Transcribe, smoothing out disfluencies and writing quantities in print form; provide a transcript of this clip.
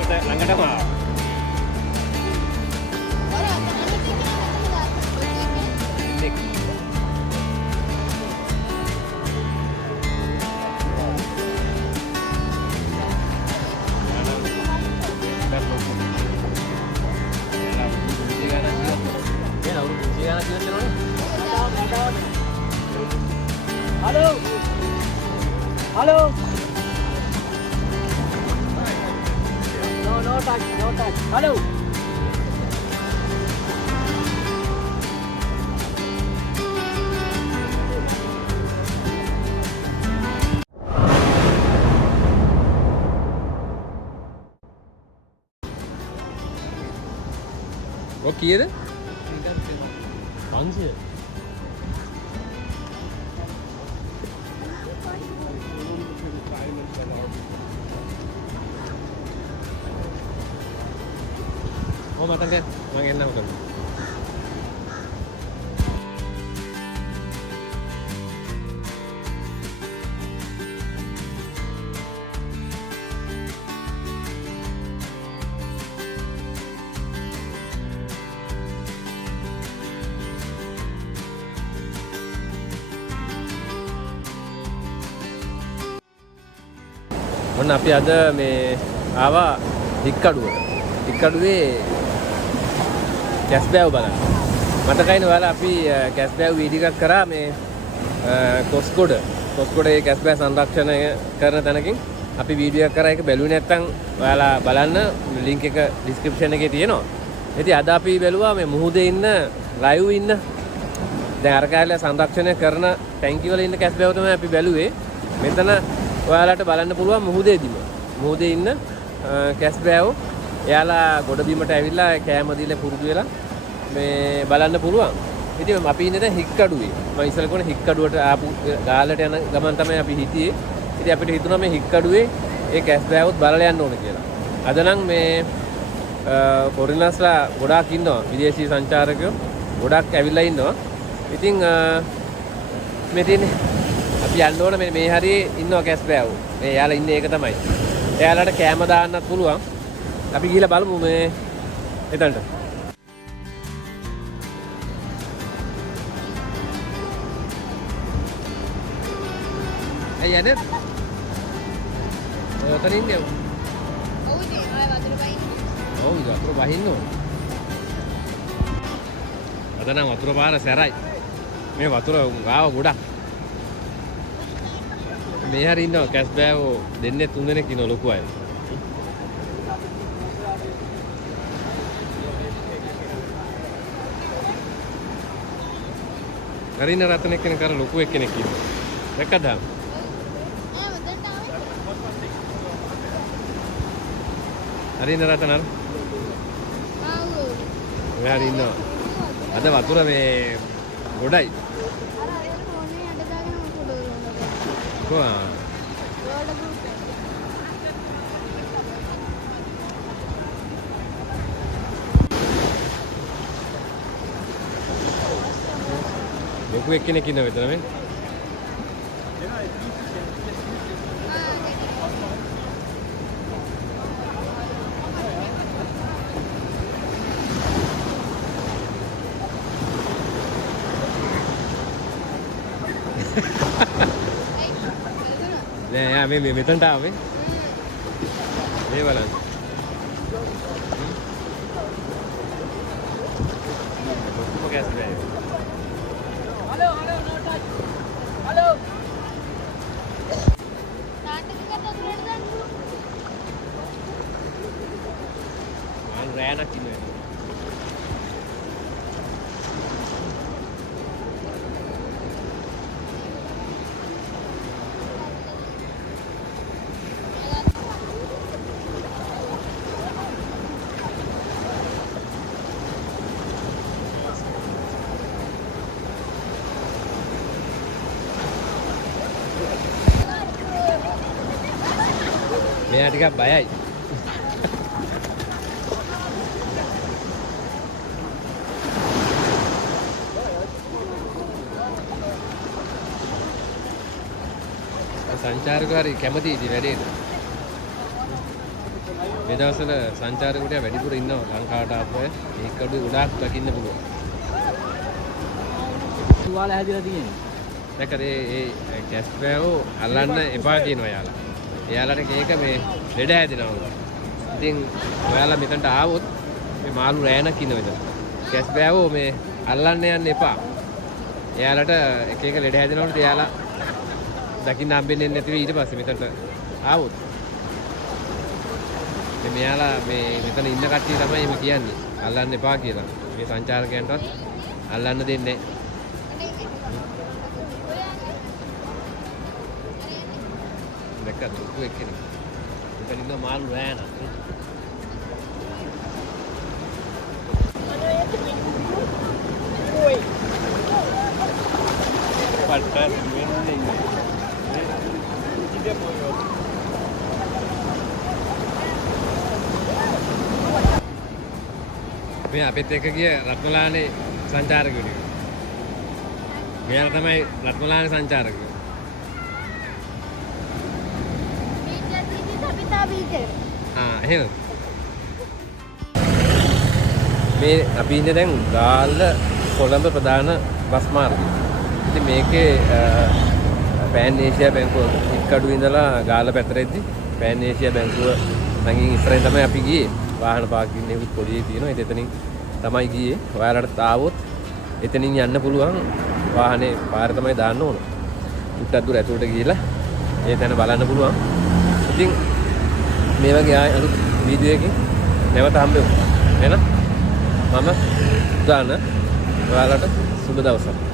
උත ළඟටම ආවා. Halo. Halo. No touch, no touch. Halo. ඔය කීයද? 500. Oh, matang kan? Mang enak kan? ඔන්න අපි අද මේ ආවා හික්කඩුවට. හික්කඩුවේ කැස්බෑව බලන්න. මතකයිනේ ඔයාලා අපි කැස්බෑව වීඩියෝ එකක් කරා මේ කොස්ගොඩේ කැස්බෑ සංරක්ෂණය කරන තැනකින් අපි වීඩියෝ එකක් කරා. ඒක බැලුවේ නැත්නම් ඔයාලා බලන්න ලින්ක් එක ඩිස්ක්‍රිප්ෂන් එකේ තියෙනවා. ඉතින් අද අපි බැලුවා මේ මුහුදේ ඉන්න ලයිව් ඉන්න දැන් අර කාලේ සංරක්ෂණය කරන ටැංකිය වල ඉන්න කැස්බෑව තමයි අපි බැලුවේ. මෙතන ඔයාලට බලන්න පුළුවන් මුහුදේදීම. මුහුදේ ඉන්න කැස්බෑව එයාලා ගොඩ බිමට ඇවිල්ලා කෑම දීලා පුරුදු වෙලා මේ බලන්න පුළුවන්. ඉතින් අපි ඉන්නේ දැන් හික්කඩුවේ. මම ඉස්සර කොනේ හික්කඩුවට ආපු ගාලට යන ගමන් තමයි අපි හිටියේ. ඉතින් අපිට හිතුණා මේ හික්කඩුවේ ඒ කැස්බෑවුත් බලලා යන්න ඕන කියලා. අද නම් මේ ෆොරිනර්ස්ලා ගොඩාක් ඉන්නවා. විදේශී සංචාරකයෝ ගොඩාක් ඇවිල්ලා ඉන්නවා. ඉතින් මේ තියෙන්නේ අපි යන්න ඕන මේ හරියේ ඉන්නවා කැස්බෑවෝ. මේ එයාලා ඉන්නේ ඒක තමයි. එයාලට කෑම දාන්නත් පුළුවන්. අපි ගිහලා බලමු මේ එතනට. අයියනේ. ඔතන ඉන්නේ. ඔව් ඉතින් ආය වතුර බහින්න. ඔව් වතුර බහින්න ඕන. අද නම් වතුර පාර සැරයි. මේ වතුර ගාව ගොඩක්. මේ හරිය ඉන්නවා කැස්බෑවෝ දෙන්නේ 3 දෙනෙක් ඉන්නවා ලොකු අය. හරින රතන එක්කෙනෙක් කර ලොකු එක්කෙනෙක් ඉන්නවා. දැක්කද? හරින රතන අර. ඔය හරිය ඉන්නවා. අද වතුර මේ ගොඩයි. කොහා? ලොකු එක්කෙනෙක් ඉන්නවා මෙතන මේ. නෑ යා මේ මෙතනට ආවේ. මේ බලන්න. මොකක්ද මේ? Halo, no touch. Halo. රෑනක් ඉන්නේ. මෙයා ටිකක් බයයි. සංචාරකයෝ හරි කැමති ඉතින් වැඩේට. මේ දවස්වල සංචාරකයන්ට වැඩිපුර ඉන්නවා ලංකාවට ආපු අය. ඒකඩු ගොඩාක් දකින්න පුළුවන්. තුවාල හැදිලා තියෙන්නේ. දැක්කද ඒ කැස්පෑවෝ අල්ලන්න එපා කියනවා යාලා. එයාලට මේක මේ ලෙඩ හැදෙනවා. ඉතින් ඔයාලා මෙතනට ආවොත් මේ මාළු රෑනක් ඉන්න විතර. කැස්පෑවෝ මේ අල්ලන්න යන්න එපා. එයාලට එක එක ලෙඩ හැදෙනකොට එයාලා දකින්න හම්බෙන්නේ නැතිව ඊට පස්සේ මෙතනට ආවොත් මෙයාලා මේ මෙතන ඉන්න කට්ටිය තමයි මේ කියන්නේ අල්ලන්න එපා කියලා. මේ සංචාරකයන්ටවත් අල්ලන්න දෙන්නේ නැහැ. දැක්කද දුක එක්කෙනෙක්. මෙතන ඉන්න මාළු රෑන. පට්ටන් වෙන්නේ ඉන්නේ. ඉතින් මොයෝ මේ අපිත් එක්ක ගිය රත්මලානේ සංචාරකයෝ ටික. මෙයාලා තමයි රත්මලානේ සංචාරකයෝ. එහෙනම් මේ අපි ඉන්නේ දැන් ගාල්ල කොළඹ ප්‍රධාන බස් මාර්ගය. ඉතින් මේකේ පෑන් ඒෂියා බැංකුව ඉක්කඩුවේ ඉඳලා ගාල්ල පැත්තට එද්දි පෑන් ඒෂියා බැංකුව ළඟින් ඉස්සරහින් තමයි අපි ගියේ. වාහන පාර්කින් එකකුත් පොඩි තියෙනවා. ඉතින් එතනින් තමයි ගියේ. ඔයාලට තාවොත් එතනින් යන්න පුළුවන්. වාහනේ පාරේ තමයි දාන්න ඕන. උට්ටක් දුර ඇතුළට ගිහිල්ලා ඒ තැන බලන්න පුළුවන්. ඉතින් මේ වගේ අලුත් වීඩියෝ එකකින් නැවත හම්බෙමු. එහෙනම් මම දාන ඔයාලට සුබ දවසක්.